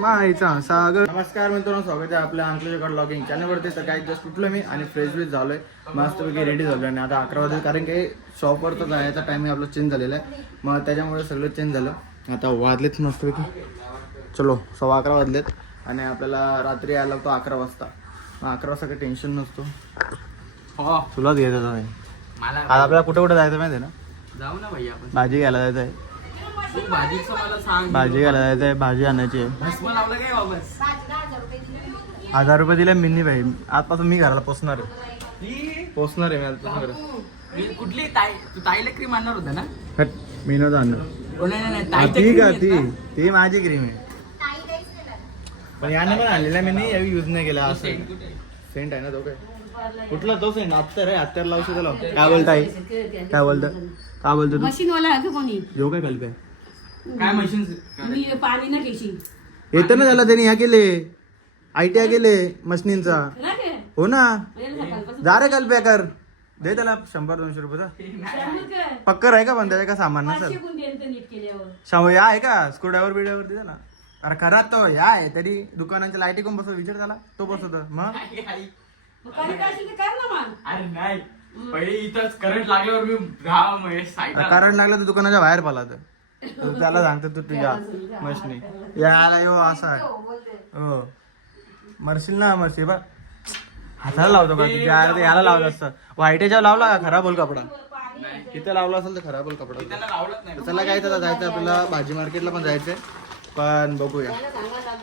माईचा सागर. नमस्कार मित्रांनो, स्वागत आहे आपल्या अंकलेश्वर ब्लॉगिंग चॅनलवरती. तर काही जस्ट उठलो मी आणि फ्रेश बीच झालोय, मस्तपैकी रेडी झालो आणि आता 11 वाजले, कारण की शॉपवर तर जायचा टायमिंग आपला चेंज झालेला आहे, मग त्याच्यामुळे सगळं चेंज झालं. आता वाजलेत मस्तपैकी, चलो 11:15 वाजलेत आणि आपल्याला रात्री यायला लागतो 11 वाजता. मग 11 वाजता काही टेन्शन नसतो. हो तुलाच घ्यायचं नाही मला. आज आपल्याला कुठे कुठे जायचं माहिती आहे ना? जाऊ ना भाई, आपण भाजी घ्यायला जायचं आहे. भाजी घ्यायला जायचं आहे, भाजी आणायची आहे. 1000 रुपये दिले मिनी भाई. आजपासून मी घराला पोचणार आहे मी आजपासून. कुठली ताई, तू ताईला क्रीम आणणार होता ना? मी न जाणार. ती का ती माझी क्रीम आहे, पण याने पण आणलेला मी नाही, यावी यूज नाही केला. असं सेंट आहे ना तो, काय कुठला तो सेंट? अत्तर आहे, अत्तर लावशी त्याला. काय बोलताय, काय बोलतो मशीन वाला आहे का कोणी? जो काय कल्प आहे काय मशीन? मी पाणी ना घेशील येतं ना त्याला, त्यांनी ह्या केले ITI केले मशनींचा. ना काय? हो ना, सकाळपासून जा रे कल्प्या कर, दे त्याला 100-200 रुपयाचा. पक्कर आहे का पण त्याच्या का सामान नसेल? नीट केल्यावर या आहे का स्क्रूड्रायव्हर बिड्रायव्हर दिला ना? अरे खरा तो या आहे, तरी दुकानाच्या लाईटी कोण बसव विचार त्याला, तो बसवतो. मग काही काय असेल तर कर ना मग. अरे नाही, पहिले इथंच करंट लागल्यावर मी कारण लागलं तर दुकानाच्या बाहेर पाला तर त्याला सांगतो तू तुझ्या मशनी याला यो असा आहे. हो मरशील ना, मरशील बा. हाताला लावतो का तुझ्या याला लावलं असतं. व्हाईटेच्या लावला का खराब होईल कपडा? इथे लावला असेल तर खराब होईल कपडा. चला काय तर जायचं आपल्याला, भाजी मार्केटला पण जायचंय, पण बघूया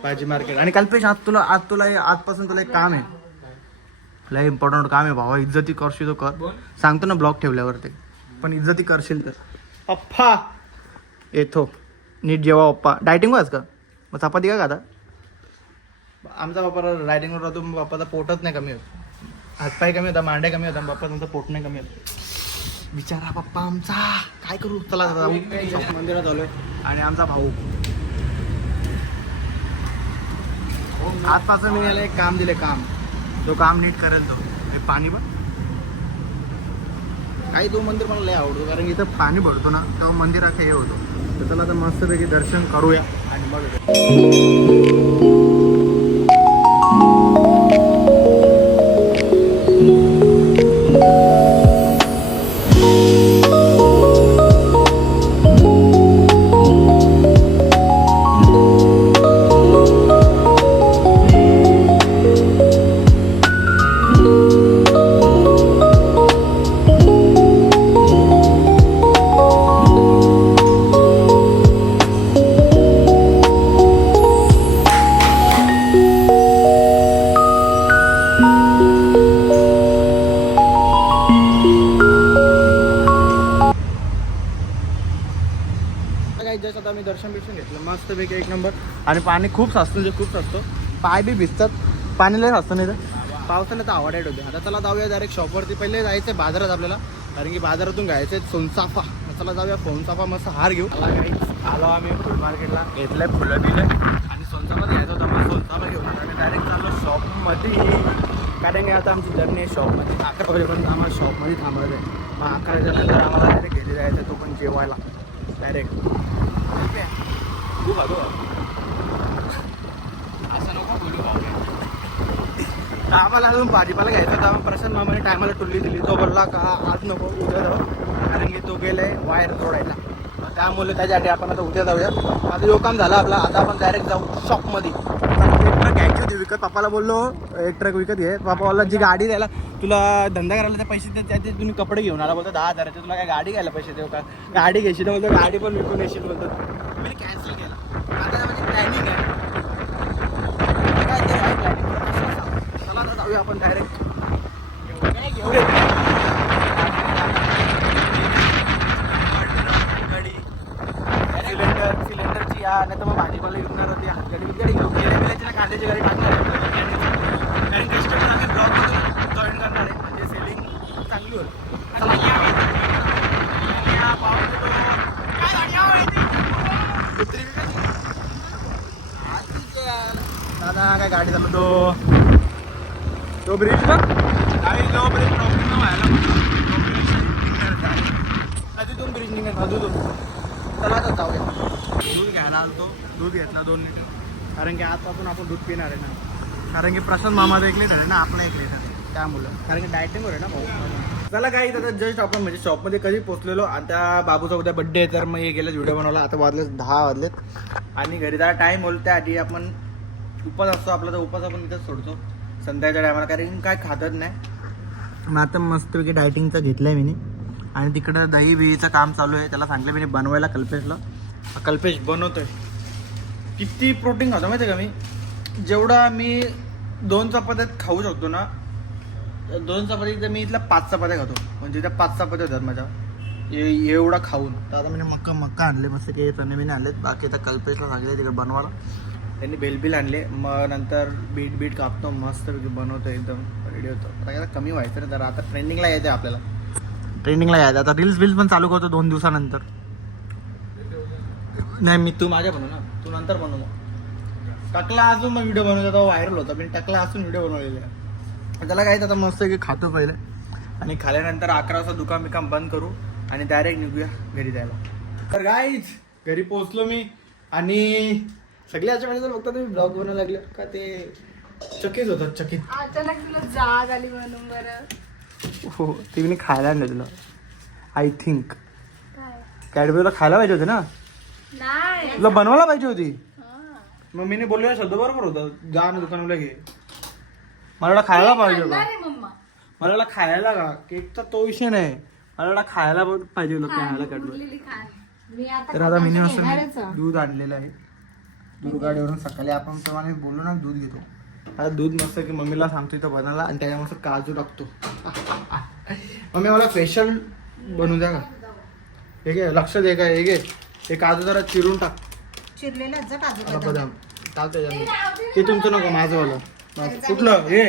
भाजी मार्केट. आणि कल्पेश आजपासून तुला एक काम आहे, लय इम्पॉर्टंट काम आहे भावा. इज्जती करशील तो कर, सांगतो ना ब्लॉग ठेवल्यावर ते, पण इज्जती करशील तर. पप्पा येतो नीट जेव्हा. पप्पा डायटिंग वाच का? मग चपाती का आता? आमचा पप्पा रायटिंगवर राहतो, मग पप्पाचा पोटच नाही कमी होत, हातपाय कमी होता, मांड्या कमी होता, पप्पा तुमचं पोट नाही कमी होत. बिचारा पप्पा आमचा, काय करू. चला जाऊ मंदिरात आलोय. आणि आमचा भाऊ आजपासून मी याला एक काम दिले, काम तो काम नीट करेल. तो हे पाणी बघ, काही तो मंदिर मला लय आवडतो, कारण की इथं पाणी भरतो ना तेव्हा मंदिर अख्खं हे होतो. तर चला आता मस्तपैकी दर्शन करूया आणि मग आता मी दर्शन बिर्शन घेतलं मस्तपैकी एक नंबर. आणि पाणी खूप साचतं, म्हणजे खूप साचतं, पाय बी भिजतात. पाणी लय साचतं नाही तर पावसाला तर आवडायट होते. आता चला जाऊया डायरेक्ट शॉपवरती. पहिले जायचं बाजारात आपल्याला, कारण की बाजारातून घ्यायचं सोनचाफा. चला जाऊया सोनचाफा, मस्त हार घेऊ. आलो आम्ही फुल मार्केटला, घेतलंय फुलं बिलं आणि सोनचाफा घ्यायचा होता. मग सोनचाफा घेऊन आणि डायरेक्ट चाललो शॉपमध्ये, कारण की आता आमची जर्नी आहे शॉपमध्ये. 11 वाजेपर्यंत आम्हाला शॉपमध्ये थांबायचं आहे. मग 11 नंतर आम्हाला डायरेक्ट घरी जायचं, तो पण जेवायला डायरेक्ट. खूप असं नको बोलू भाऊ. आम्हाला अजून भाजीपाला घ्यायचा होता. प्रशांत मामाने टायमाला टुल्ली दिली, तो बोलला का आज नको उद्या जाऊ, कारण की तो गेलाय वायर तोडायला. त्यामुळे त्याच्यासाठी आपण आता उद्या जाऊया. आता जो काम झाला आपला, आता आपण डायरेक्ट जाऊ शॉपमध्ये. एक ट्रक घ्यायची होती विकत. पप्पाला बोललो एक ट्रक विकत घे. पप्पा बोलला जी गाडी द्यायला तुला धंदा करायला ते पैसे दे, त्याचे तुम्ही कपडे घेऊन आला. बोलतो 10,000चे, तुला काय गाडी घ्यायला पैसे देऊ का? गाडी घ्यायची ना, बोलतो गाडी पण विकून येशील. बोलतो मी कॅन्सल केला. आता म्हणजे प्लॅनिंग आहे काय ते आहे प्लॅनिंग. चला आता जाऊया आपण डायरेक्ट. सिलेंडरची या, नाही तर मग भाजीपाला विकणार होती हातगाडी बितगाडी घेऊ. गेल्याची ना कांद्याची गाडी टाकणार आहे, कारण कस्टमर आम्ही ब्लॉगमधून जॉईन करणार आहे, म्हणजे सेलिंग चांगली होईल. दादा काय गाडी चालवतो तो ब्रिज ना, काही तो ब्रिज प्रॉब्लेम न व्हायला. अजून ब्रिज निघत अजून चला आता जाऊया. दूध घ्यायला आलतो, दूध घेतला 2 लिटर, कारण की आजपासून आपण दूध पिणार आहे ना, कारण की प्रशांत मामाचा 1 लिटर आहे ना, आपला 1 लिटर त्यामुळं, कारण की डायटिंगवर आहे ना भाऊ. चला काही आता जस्ट आपण म्हणजे शॉपमध्ये कधी पोहोचलेलो. आता बाबूचा उद्या बड्डे आहे तर मग हे गेलं व्हिडिओ बनवला. आता वाजले 10 वाजलेत आणि घरी जरा टाईम होईल. त्याआधी आपण उपास असतो आपला, तर उपास आपण इथंच सोडतो संध्याच्या टायमाला, कारण काय खातच नाही. मग आता मस्तपैकी डायटिंगचं घेतलं आहे मी आणि तिकडं दही बिहीचं काम चालू आहे. त्याला सांगितलं मी बनवायला कल्पेशला. कल्पेश बनवतोय. किती प्रोटीन खातो माहिती आहे का मी, जेवढा मी 2 चपात्यात खाऊ शकतो ना, 2 चपाती तर मी इथल्या 5 चपात्या खातो. म्हणजे त्या 5 चपात्या होतात माझ्या एवढा खाऊन. तर आता मी मक्का आणले मस्त की चणे मी आणलेत. बाकी आता कल्पेशला सांगितलं तिकडे बनवायला, त्यांनी बेलबिल आणले. मग नंतर बीट कापतो मस्तपैकी बनवतो, एकदम रेडी होतो. आता कमी व्हायचं ना जरा, आता ट्रेंडिंगला यायचं आपल्याला, ट्रेंडिंगला यायचं. आता रील्स पण चालू करतो 2 दिवसानंतर. नाही मी तू माझ्या बनव ना, तू नंतर बनव ना. टकला अजून मग व्हिडिओ बनवतो तेव्हा व्हायरल होता, मी टकला असून व्हिडिओ बनवलेला. त्याला काय आता मस्त की खातो पहिले आणि खाल्यानंतर 11 वाजता दुकान बिकाम बंद करू आणि डायरेक्ट निघूया घरी जायला. तर गाईज घरी पोहोचलो मी आणि सगळे अशा वेळेस बघता तुम्ही ब्लॉग बनवायला लागले का, ते चकित होतात चकित. अचानक तुला जाग आली म्हणून बरं. हो ते मी खायला आणलं तुला, आय थिंक काय कॅडबरीला खायला पाहिजे होते ना, नाही तुला बनवायला पाहिजे होती. हा. मग मी बोललो शब्द बरोबर होतं, जा ना दुकानाला घे. मला खायला पाहिजे आणणार होता, आहे मम्मा. मला खायला का, केकचा तो विषय नाही, मला खायला पाहिजे होतं खायला कॅडबरी. उरलेली खा. तर आता मी असं दूध आणलेलं आहे दुर्गाडीवरून. सकाळी आपण प्रमाणे बोललो ना दूध घेतो. आता दूध मस्त की मम्मीला सांगतो इथं बनायला आणि त्याच्या मस्त काजू टाकतो. मम्मी मला स्पेशल बनवू द्या का, हे घे लक्ष दे का, हे घे हे काजू जरा चिरून टाक, चिरलेला जा काजू मला बदाम. बदाम टाक त्याच्यामध्ये. ते तुमचं नको माझंवालं. बस. कुठलं हे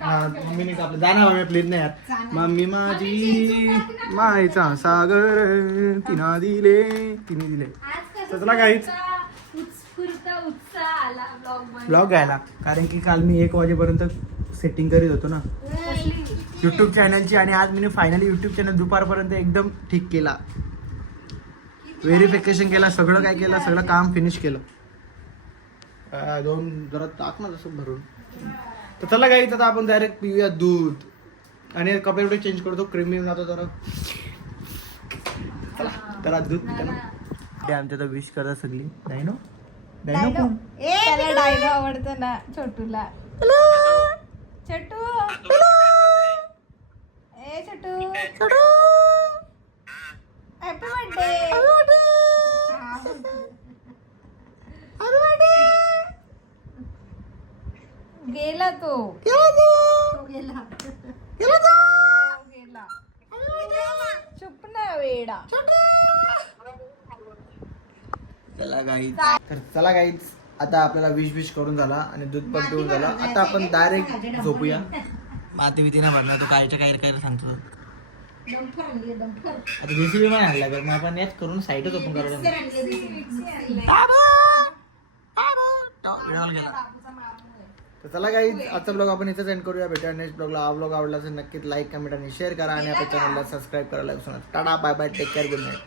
हा मम्मीने कापलं. जा ना मम्मी प्लीज नाही यार. मम्मी माझी मायचा सागर तिने दिले. तर चला काहीच उत्स्फूर्त उत्साह आला ब्लॉग घ्यायला, कारण की काल मी 1 वाजेपर्यंत सेटिंग करीत होतो ना यूट्यूब चॅनलची, आणि आज मी फायनली यूट्यूब चॅनल दुपारपर्यंत एकदम ठीक केला, व्हेरिफिकेशन केला, सगळं काय केलं, सगळं काम फिनिश केलं. 2 जरा टाक ना तसं भरून. तर चला काही आता आपण डायरेक्ट पिऊया दूध आणि कपडे वगैरे चेंज करतो, क्रीमी जातो जरा. चला जरा दूध पिता ना. ते आमच्या तर विश करा सगळी. नाही ना त्याला डायनो आवडतो ना छोटूला. छोटू ए छोटू हॅपी बर्थडे. गेला तो गेला चुप ना वेडा. चला गाईच आता आपल्याला विश करून झाला आणि दूध पण पिऊन झाला. आता आपण डायरेक्ट झोपूया. माती भीती ना भरला, तू कायच्या काय सांगतो. आता जेसीबी पण आणला मग आपण याच करून साईडच ओपन करायला. तर चला काही आजचा ब्लॉग आपण इथेच एंड करूया. भेटूया नेक्स्ट ब्लॉगला. हा ब्लॉग आवडला असेल नक्कीच लाईक कमेंट आणि शेअर करा आणि आपल्या चॅनलला सबस्क्राईब करायला विसरू नका. Tata bye bye, take care, good night.